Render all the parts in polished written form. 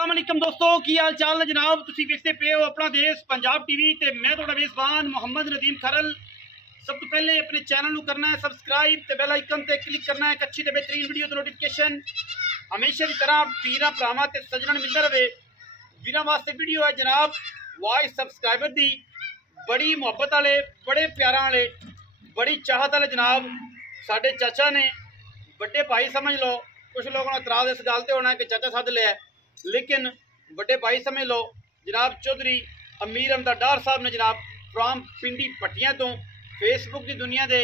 अस्सलामुअलैकुम दोस्तों की हाल चाल है जनाब। तुसी देखते पे हो अपना देश पंजाब टीवी ते मैं थोड़ा मेज़बान मोहम्मद नदीम खरल। सब तो पहले अपने चैनल को करना है सबसक्राइब ते बेल आइकन ते क्लिक करना है। एक अच्छी ते बेहतरीन वीडियो तो नोटिफिकेशन हमेशा की तरह वीरा भरावां ते सज्जणां नूं मिलदा रहे। वीरां वास्ते वीडियो है जनाब वॉइस सबसक्राइबर दी, बड़ी मुहब्बत वाले, बड़े प्यारा वाले, बड़ी चाहत वाले जनाब साडे चाचा ने, बड़े भाई समझ लो। कुछ लोगों ने इतराज इस गल ते होना कि चाचा सद लिया, लेकिन बड़े भाई समझ लो जनाब चौधरी अमीर अहमद डार साहब ने जनाब फ्राम पिंडी पट्टियां तो फेसबुक की दुनिया के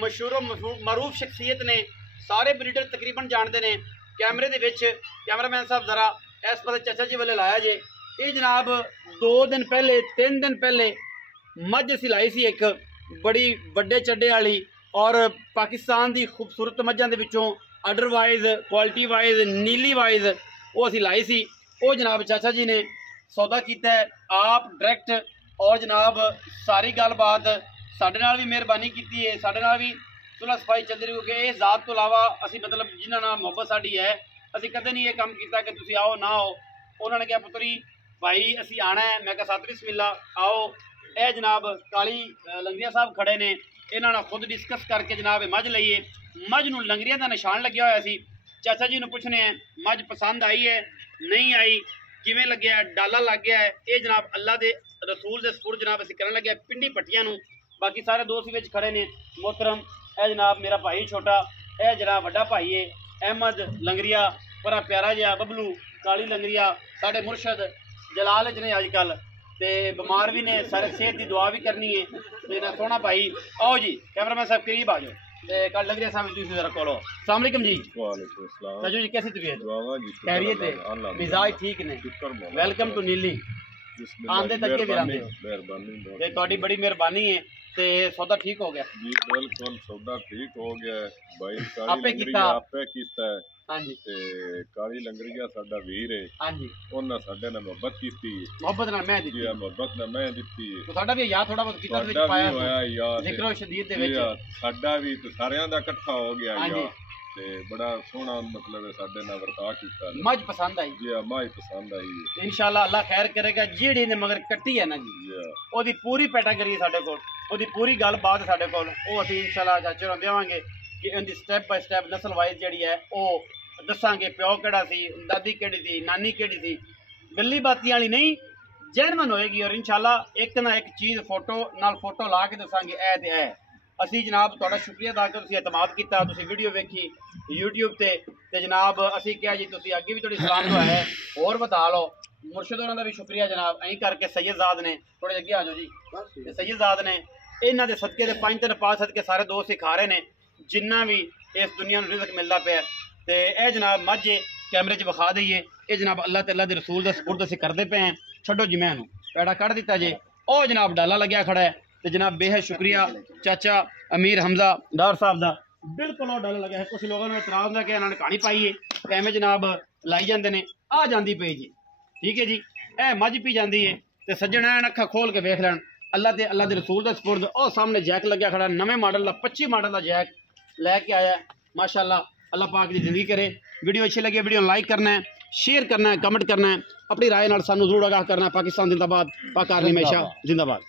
मशहूर मरूफ शख्सियत ने। सारे ब्रीडर तकरीबन जानते हैं। कैमरे के कैमरामैन साहब जरा इस पास चाचा जी वाले लाया जे। ये जनाब 2 दिन पहले 3 दिन पहले मझ असी लाई सी एक बड़ी बड़े चड्डे वाली और पाकिस्तान की खूबसूरत मझां दे विचों आर्डर वाइज क्वालिटी वाइज नीली वाइज वो असी लाई सी। वो जनाब चाचा जी ने सौदा किया है आप डायरैक्ट और जनाब सारी गलबात साडे नाल भी मेहरबानी की है, साडे नाल भी सुलह सफाई चलती रही। क्योंकि इस जात तो अलावा असी मतलब जिन्हां नाल मुहब्बत साडी है असी कदे नहीं ये काम किया कि तुसी आओ ना आओ। उन्होंने कहा पुत्री भाई असी आना है, मैं कहा सत बिस्मिल्लाह आओ। ए जनाब काली लंगरिया साहब खड़े ने, इन्हां नाल खुद डिस्कस करके जनाब मझ लईए। मझ नूं लंगरिया का निशान लग्या होया सी। चाचा जी नूं पुछने हैं मझ पसंद आई है नहीं आई, किवें लग्या, डाला लग गया है। ये जनाब अल्लाह के रसूल के सपुर जनाब असीं करन लगे पिंडी पट्टियां नूं। बाकी सारे दोस्त भी खड़े ने मोहतरम। ए जनाब मेरा भाई छोटा, ए जनाब वड्डा भाई है अहमद लंगरिया, बड़ा प्यारा जिहा बबलू काली लंगरिया साढ़े मुर्शद जलाल च ने अजकल ते बीमार भी ने, सारे सेहत की दुआ भी करनी है। ते ना सोहना भाई आओ जी कैमरामैन साहब करीब आ जाओ। कल लग रहा साहब जी जरा कॉलो। अस्सलाम वालेकुम जी। वालेकुम सलाम। सजू जी कैसी तबीयत? खैरियत है, मिजाज ठीक ने? वेलकम टू नीली। आंदे तक के बिरांदे हो, मेहरबानी ते ਤੁਹਾਡੀ बड़ी मेहरबानी है। ते सौदा ठीक हो गया जी? बिल्कुल सौदा ठीक हो गया भाई। आपे कीता? आपे कीता है। हाँ जी। ते काली लंगरिया साडा वीर है। हाँ जी। उन्हां साडे नाल मोहब्बत कीती है। मोहब्बत नाल मैं दी जी मोहब्बत नाल मैं दित्ती है। तो साडा भी याद थोड़ा बहुत कीता विच पाया होया यार जिक्र शदीद दे विच साडा भी ते सारियां दा इकट्ठा हो गया यार। ते बड़ा सोहना मतलब साडे नाल वर्ताव कीता। मझ पसंद आई जी? मझ पसंद आई। इंशाअल्लाह अल्लाह खैर करेगा। जेड़ी ने मगर कट्टी है ना जी ओदी पूरी कैटेगरी साडे कोल, ओदी पूरी गलबात साडे कोल ओ असीं इंशाअल्लाह चाचे नूं देवांगे कि इनदी स्टैप बाय स्टैप नस्ल वाइज जेड़ी है ओ दसांगे प्यो केड़ा सी, दादी केड़ी सी, नानी केड़ी सी। गली बातियां वाली नहीं जैनमन होएगी और इंशाअल्लाह एक ना एक चीज़ फोटो नाल फोटो ला के दसांगे ए ते ए। असी जनाब तुहाडा शुक्रिया अदा कर तुसीं एतमाद कीता, तुसीं वीडियो वेखी यूट्यूब ते जनाब असी क्या जी तुसीं अगे भी तुहाडी सलाम दुआ है और बता लो। मुर्शद होरां दा भी शुक्रिया जनाब। ऐं करके सैयदजाद ने थोड़े अगे आ जाओ जी। सैयदजाद ने इन्हां दे सदके दे 5 दिन पास सदके सारे दोस्त सिखा रहे ने जिन्ना भी इस दुनिया नूं रिज़्क मिलदा पिया। ते ए जनाब मझ कैमरे च विखा दईए। ये जनाब अल्लाह ते अल्लाह दे रसूल दा सपुर्द असीं करदे पे हैं। छड्डो जी मैनू पैड़ा कढ़ दिता जे। ओ जनाब डाला लग्या खड़ा है तो जनाब बेहद शुक्रिया चाचा अमीर हमजा डार साहब का। बिल्कुल और डाला लगा है। कुछ लोगों ने इतराज ना कि इन्होंने कहानी पाई है कैमें जनाब लाई जाते हैं आ जाती पई जी। ठीक है जी ए मझ पी जाती है तो सज्जन ऐन अखा खोल के वेख लैन अल्लाह ते अल्लाह दे रसूल दा सपुर्द। और सामने जैक लग्या खड़ा नवे मॉडल का 25 मॉडल का जैक लैके आया माशाअल्लाह। अल्लाह पाक की जिंदगी करे। वीडियो अच्छी लगी वीडियो लाइक करना है, शेयर करना है, कमेंट करना है, अपनी राय नाल सानू जरूर आगाह करना है। पाकिस्तान जिंदाबाद, पाक आर्मी हमेशा जिंदाबाद।